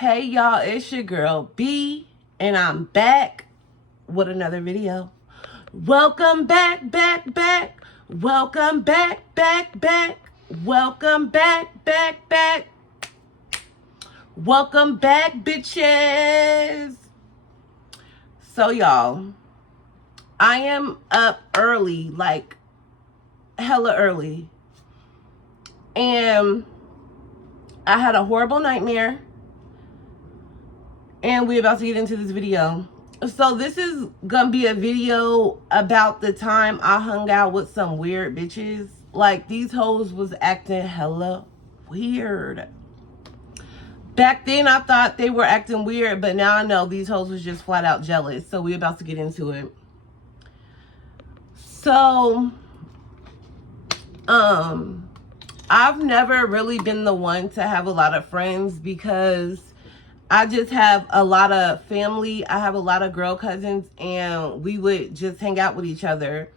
Hey y'all, it's your girl B, and I'm back with another video. Welcome back. Welcome back. Welcome back. Welcome back, bitches. So y'all, I am up early, like hella early. And I had a horrible nightmare. And we're about to get into this video. So this is gonna be a video about the time I hung out with some weird bitches. Like, these hoes was acting hella weird. Back then I thought they were acting weird, but now I know these hoes was just flat out jealous. So we're about to get into it. So I've never really been the one to have a lot of friends because I just have a lot of family. I have a lot of girl cousins, and we would just hang out with each other.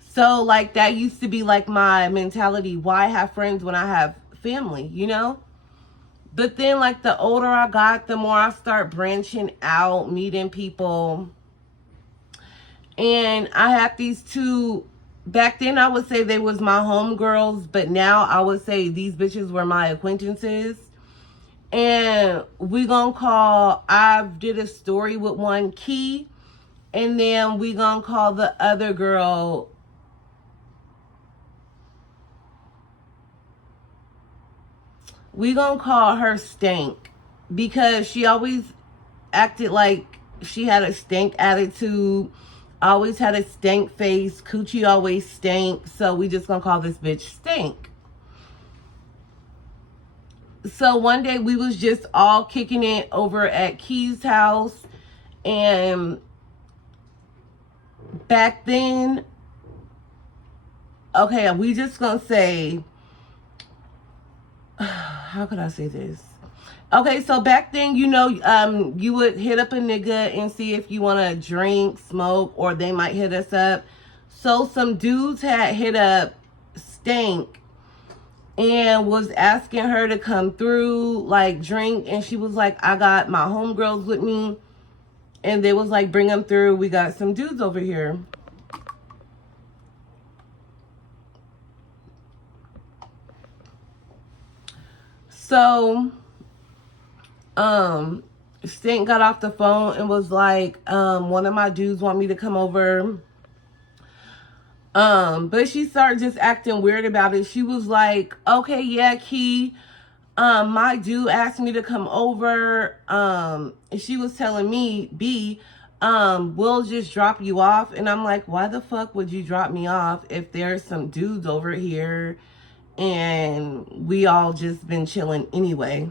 So, like, that used to be, like, my mentality. Why have friends when I have family, you know? But then, like, the older I got, the more I start branching out, meeting people. And I have these two. Back then, I would say they was my homegirls, but now I would say these bitches were my acquaintances. And we gonna call, I did a story with one Key, and then we gonna call the other girl, we gonna call her Stank, because she always acted like she had a stank attitude, always had a stank face, coochie always stank, so we just gonna call this bitch Stank. So one day we was just all kicking it over at Key's house, and back then, okay, we just gonna say, how could I say this? Okay, so back then, you know, you would hit up a nigga and see if you want to drink, smoke, or they might hit us up. So some dudes had hit up Stank and was asking her to come through, like, drink. And she was like, I got my homegirls with me. And they was like, bring them through. We got some dudes over here. So, Stink got off the phone and was like, one of my dudes want me to come over. But she started just acting weird about it. She was like, okay, yeah, Key, my dude asked me to come over. And she was telling me, B, we'll just drop you off. And I'm like, why the fuck would you drop me off if there's some dudes over here and we all just been chilling anyway?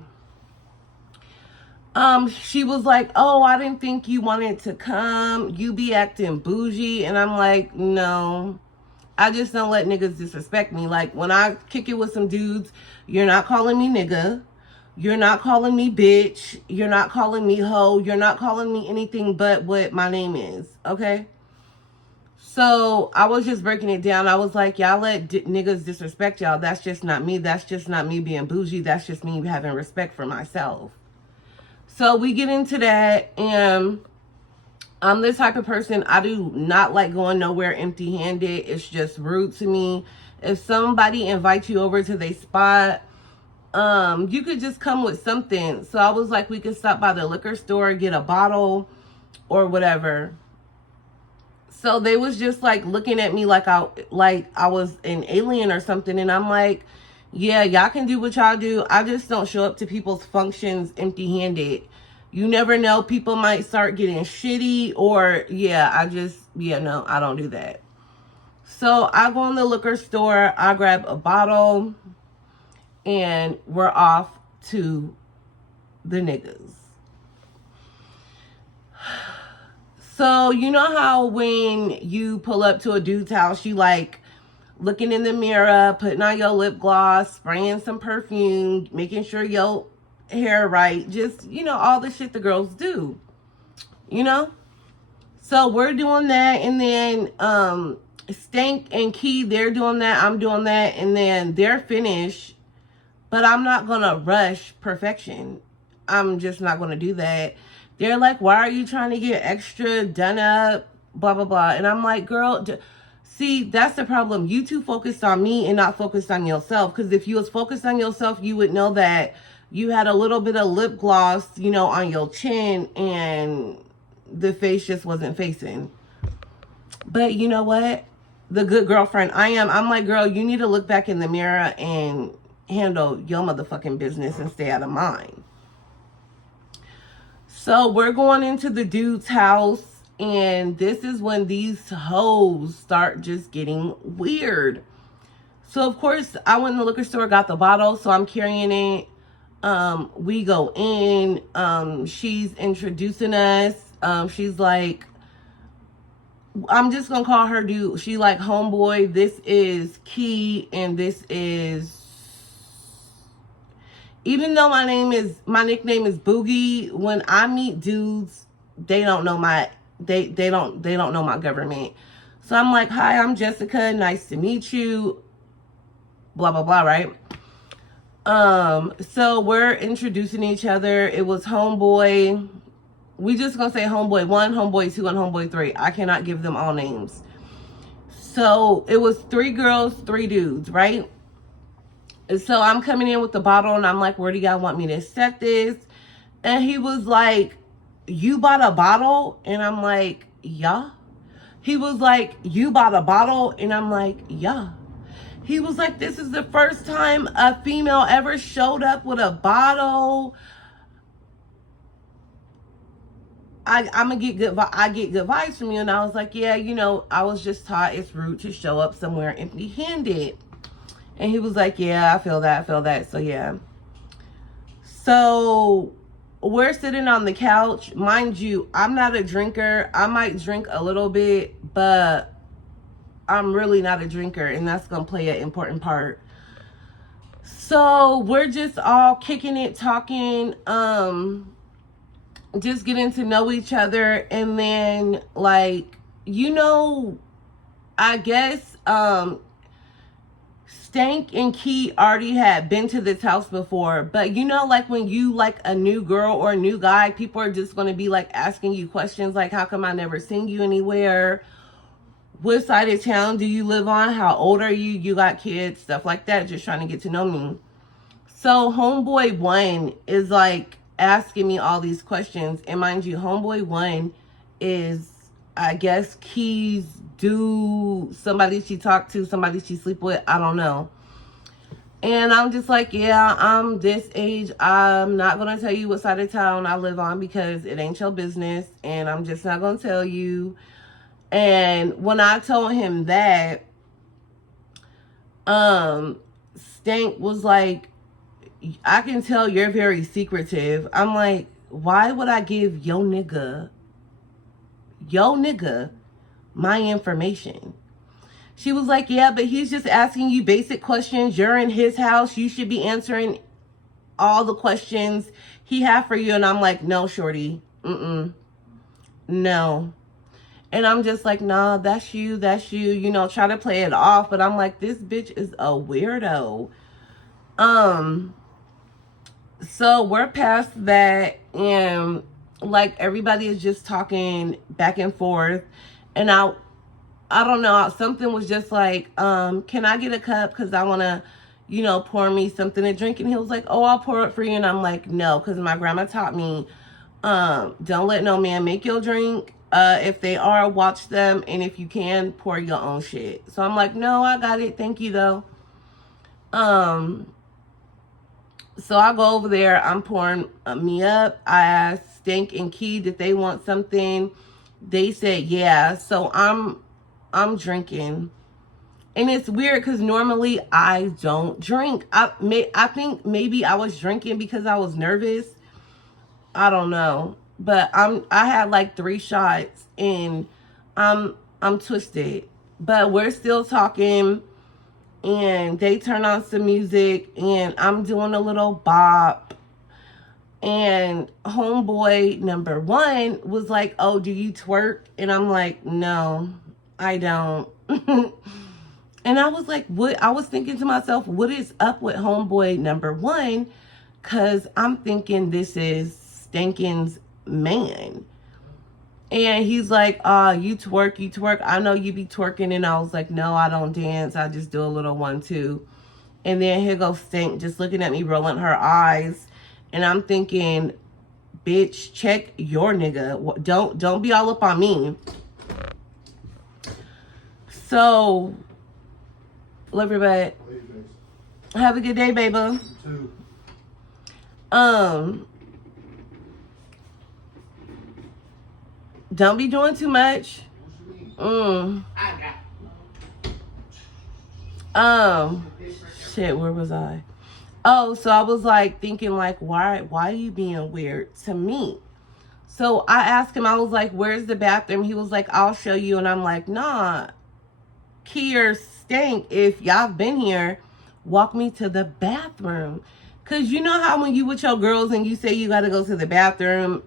She was like, oh, I didn't think you wanted to come. You be acting bougie. And I'm like, no, I just don't let niggas disrespect me. Like, when I kick it with some dudes, you're not calling me nigga. You're not calling me bitch. You're not calling me hoe. You're not calling me anything but what my name is. Okay? So I was just breaking it down. I was like, y'all let niggas disrespect y'all. That's just not me. That's just not me being bougie. That's just me having respect for myself. So we get into that, and I'm the type of person, I do not like going nowhere empty-handed. It's just rude to me. If somebody invites you over to their spot, you could just come with something. So I was like, we could stop by the liquor store, get a bottle or whatever. So they was just like looking at me like I was an alien or something. And I'm like, yeah, y'all can do what y'all do. I just don't show up to people's functions empty-handed. You never know. People might start getting shitty, or, no, I don't do that. So I go in the liquor store, I grab a bottle, and we're off to the niggas. So, you know how when you pull up to a dude's house, you like looking in the mirror, putting on your lip gloss, spraying some perfume, making sure your hair right, just, you know, all the shit the girls do, you know? So we're doing that, and then Stank and Key, they're doing that, I'm doing that, and then they're finished. But I'm not gonna rush perfection. I'm just not going to do that. They're like, why are you trying to get extra done up? Blah, blah, blah. And I'm like, girl, see, that's the problem. You too focused on me and not focused on yourself. Because if you was focused on yourself, you would know that you had a little bit of lip gloss, you know, on your chin and the face just wasn't facing. But you know what? The good girlfriend I am, I'm like, girl, you need to look back in the mirror and handle your motherfucking business and stay out of mine. So we're going into the dude's house, and this is when these hoes start just getting weird. So of course I went in the liquor store, got the bottle, so I'm carrying it. We go in, she's introducing us. She's like, I'm just gonna call her dude. She like, homeboy, this is Key, and this is, even though my nickname is Boogie, when I meet dudes, they don't know my government. So I'm like, hi, I'm Jessica, nice to meet you, blah blah blah, right? So we're introducing each other. It was homeboy, we just gonna say homeboy 1, homeboy 2, and homeboy 3. I cannot give them all names. So it was 3 girls, 3 dudes, right? And so I'm coming in with the bottle, and I'm like, where do y'all want me to set this? And he was like, you bought a bottle? And I'm like, yeah. He was like, you bought a bottle? And I'm like, yeah. He was like, this is the first time a female ever showed up with a bottle. I get good vibes from you. And I was like, yeah, you know, I was just taught it's rude to show up somewhere empty-handed. And he was like, yeah, I feel that. So yeah. So we're sitting on the couch. Mind you, I'm not a drinker. I might drink a little bit, but I'm really not a drinker, and that's gonna play an important part. So we're just all kicking it, talking, just getting to know each other. And then, like, you know, I guess Stank and Key already had been to this house before. But you know, like, when you like a new girl or a new guy, people are just going to be like asking you questions like, how come I never seen you anywhere? What side of town do you live on? How old are you? You got kids? Stuff like that. Just trying to get to know me. So homeboy 1 is like asking me all these questions. And mind you, homeboy 1 is, I guess, Key's dude, somebody she talked to, somebody she sleep with, I don't know. And I'm just like, yeah, I'm this age. I'm not going to tell you what side of town I live on because it ain't your business. And I'm just not going to tell you. And when I told him that, Stank was like, I can tell you're very secretive. I'm like, why would I give yo nigga my information? She was like, yeah, but he's just asking you basic questions. You're in his house. You should be answering all the questions he had for you. And I'm like, no, shorty. No. And I'm just like, nah, that's you, you know, try to play it off. But I'm like, this bitch is a weirdo. So we're past that, and like everybody is just talking back and forth. And I don't know, something was just like, can I get a cup? Because I want to, you know, pour me something to drink. And he was like, oh, I'll pour it for you. And I'm like, no, because my grandma taught me, don't let no man make your drink. If they are, watch them. And if you can, pour your own shit. So I'm like, no, I got it. Thank you, though. So I go over there. I'm pouring me up. I asked Stank and Key, did they want something? They said, yeah. So I'm drinking. And it's weird because normally I don't drink. I think maybe I was drinking because I was nervous. I don't know. But I had like 3 shots and I'm twisted. But we're still talking, and they turn on some music and I'm doing a little bop. And homeboy number 1 was like, oh, do you twerk? And I'm like, no, I don't. And I was like, what? I was thinking to myself, what is up with homeboy number 1? Because I'm thinking this is Stankin's man. And he's like, you twerk. I know you be twerking. And I was like, no, I don't dance. I just do a little 1-2. And then here goes Stink just looking at me, rolling her eyes. And I'm thinking, bitch, check your nigga. Don't be all up on me. So, love your butt. Have a good day, baby. You too. Don't be doing too much. Shit, where was I? Oh, so I was like thinking like, why are you being weird to me? So I asked him, I was like, where's the bathroom? He was like, I'll show you. And I'm like, nah, Key or Stank, if y'all been here, walk me to the bathroom. Cause you know how when you with your girls and you say you gotta go to the bathroom,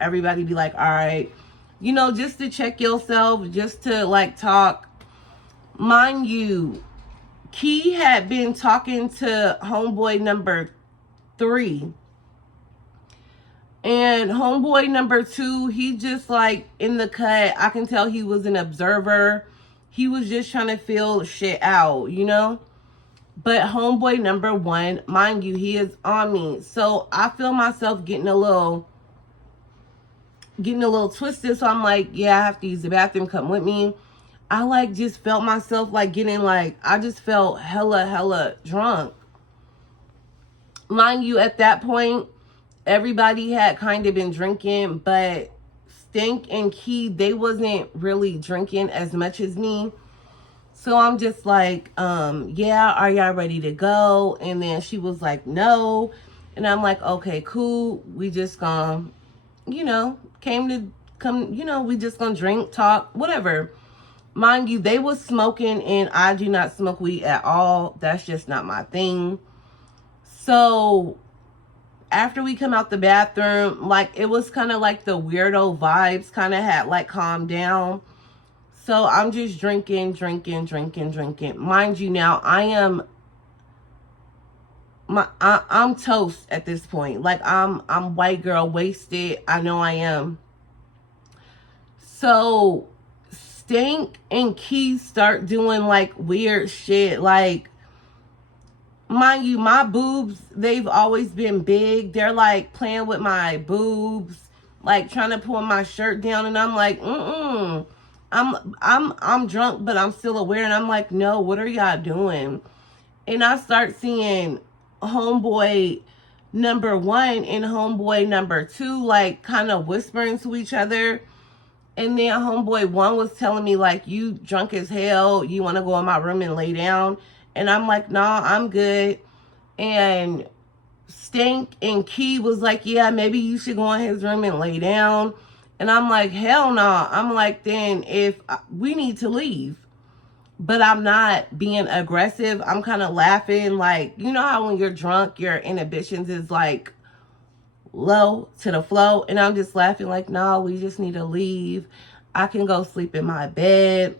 everybody be like, all right, you know, just to check yourself, just to like talk. Mind you, Key had been talking to homeboy number 3. And homeboy number 2, he just like in the cut. I can tell he was an observer. He was just trying to feel shit out, you know? But homeboy number 1, mind you, he is on me. So I feel myself getting a little twisted. So I'm like, yeah, I have to use the bathroom. Come with me. I like just felt myself like getting like, I just felt hella drunk. Mind you, at that point, everybody had kind of been drinking, but Stink and Key, they wasn't really drinking as much as me. So I'm just like, yeah, are y'all ready to go? And then she was like, no. And I'm like, okay, cool. We just gonna, you know, we just gonna drink, talk, whatever. Mind you, they was smoking and I do not smoke weed at all. That's just not my thing. So after we come out the bathroom, like it was kind of like the weirdo vibes kind of had like calmed down. So I'm just drinking. Mind you, now I'm toast at this point. Like I'm white girl wasted. I know I am. So Stink and Key start doing like weird shit. Like, mind you, my boobs, they've always been big. They're like playing with my boobs, like trying to pull my shirt down. And I'm like, I'm drunk, but I'm still aware. And I'm like, no, what are y'all doing? And I start seeing homeboy number 1 and homeboy number 2, like kind of whispering to each other. And then homeboy 1 was telling me like, you drunk as hell. You want to go in my room and lay down? And I'm like, nah, I'm good. And Stink and Key was like, yeah, maybe you should go in his room and lay down. And I'm like, hell no. Nah. I'm like, then if we need to leave. But I'm not being aggressive. I'm kind of laughing. Like, you know how when you're drunk, your inhibitions is like low to the flow. And I'm just laughing like, no, we just need to leave. I can go sleep in my bed.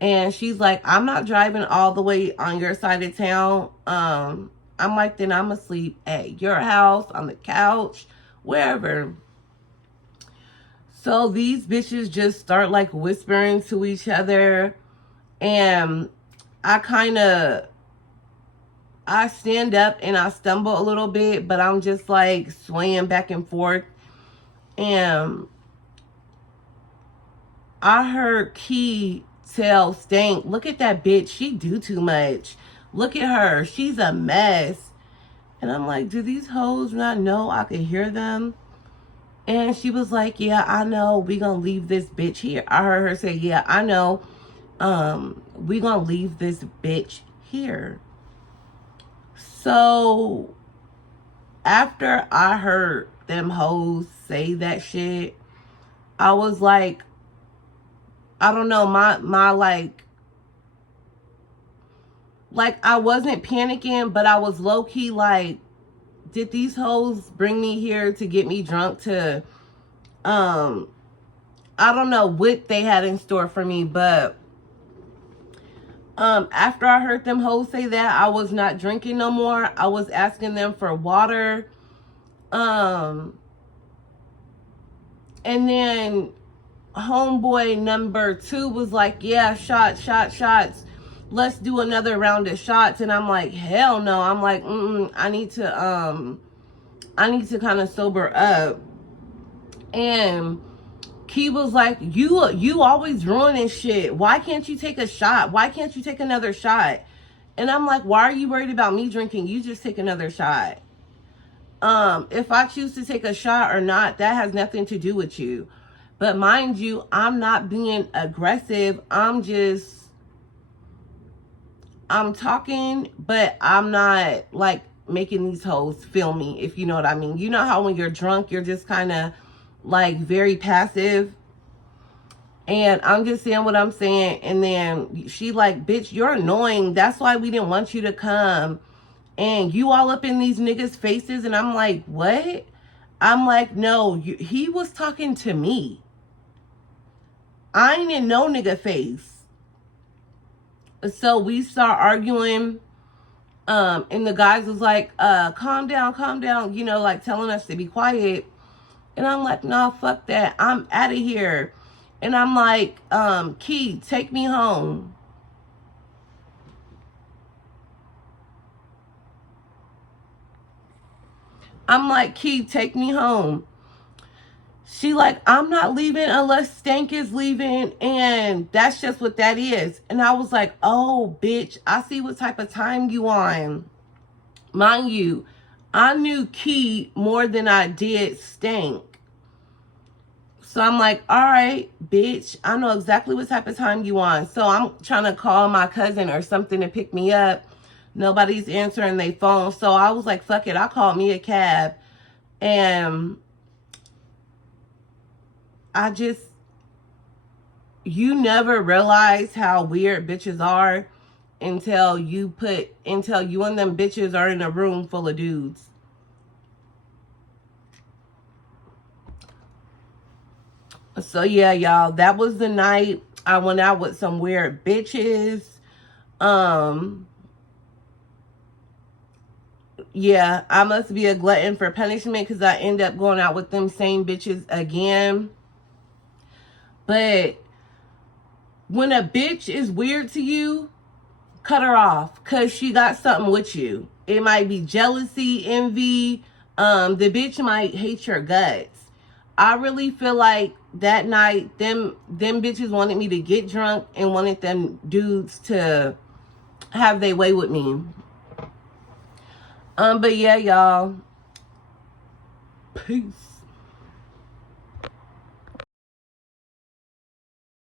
And she's like, I'm not driving all the way on your side of town. I'm like, then I'm asleep at your house, on the couch, wherever. So these bitches just start like whispering to each other. And I stand up and I stumble a little bit, but I'm just like swaying back and forth. And I heard Key tell Stank, look at that bitch. She do too much. Look at her. She's a mess. And I'm like, do these hoes not know I can hear them? And she was like, yeah, I know. We gonna leave this bitch here. I heard her say, yeah, I know. We gonna leave this bitch here. So after I heard them hoes say that shit, I was like, I don't know, my like I wasn't panicking, but I was low-key like, did these hoes bring me here to get me drunk to, I don't know what they had in store for me, but After I heard them hoes say that, I was not drinking no more. I was asking them for water. And then homeboy number 2 was like, yeah, shots. Let's do another round of shots. And I'm like, hell no. I'm like, I need to kind of sober up. And Key was like, you always ruining shit. Why can't you take a shot? Why can't you take another shot? And I'm like, why are you worried about me drinking? You just take another shot. If I choose to take a shot or not, that has nothing to do with you. But mind you, I'm not being aggressive. I'm talking, but I'm not like making these hoes feel me, if you know what I mean. You know how when you're drunk, you're just kind of like very passive. And I'm just saying what I'm saying. And then she like, bitch, you're annoying. That's why we didn't want you to come. And you all up in these niggas' faces. And I'm like, what? I'm like, no, he was talking to me. I ain't in no nigga face. So we start arguing. And the guys was like, calm down, you know, like telling us to be quiet. And I'm like, no, fuck that. I'm out of here. And I'm like, Key, take me home. I'm like, Key, take me home. She like, I'm not leaving unless Stank is leaving. And that's just what that is. And I was like, oh, bitch, I see what type of time you on. Mind you, I knew Key more than I did Stank. So I'm like, all right, bitch, I know exactly what type of time you on. So I'm trying to call my cousin or something to pick me up. Nobody's answering their phone. So I was like, fuck it. I called me a cab. And you never realize how weird bitches are until you and them bitches are in a room full of dudes. So yeah, y'all, that was the night I went out with some weird bitches. Yeah, I must be a glutton for punishment because I end up going out with them same bitches again. But when a bitch is weird to you, cut her off because she got something with you. It might be jealousy, envy. The bitch might hate your guts. I really feel like that night, them bitches wanted me to get drunk and wanted them dudes to have their way with me. But yeah, y'all. Peace.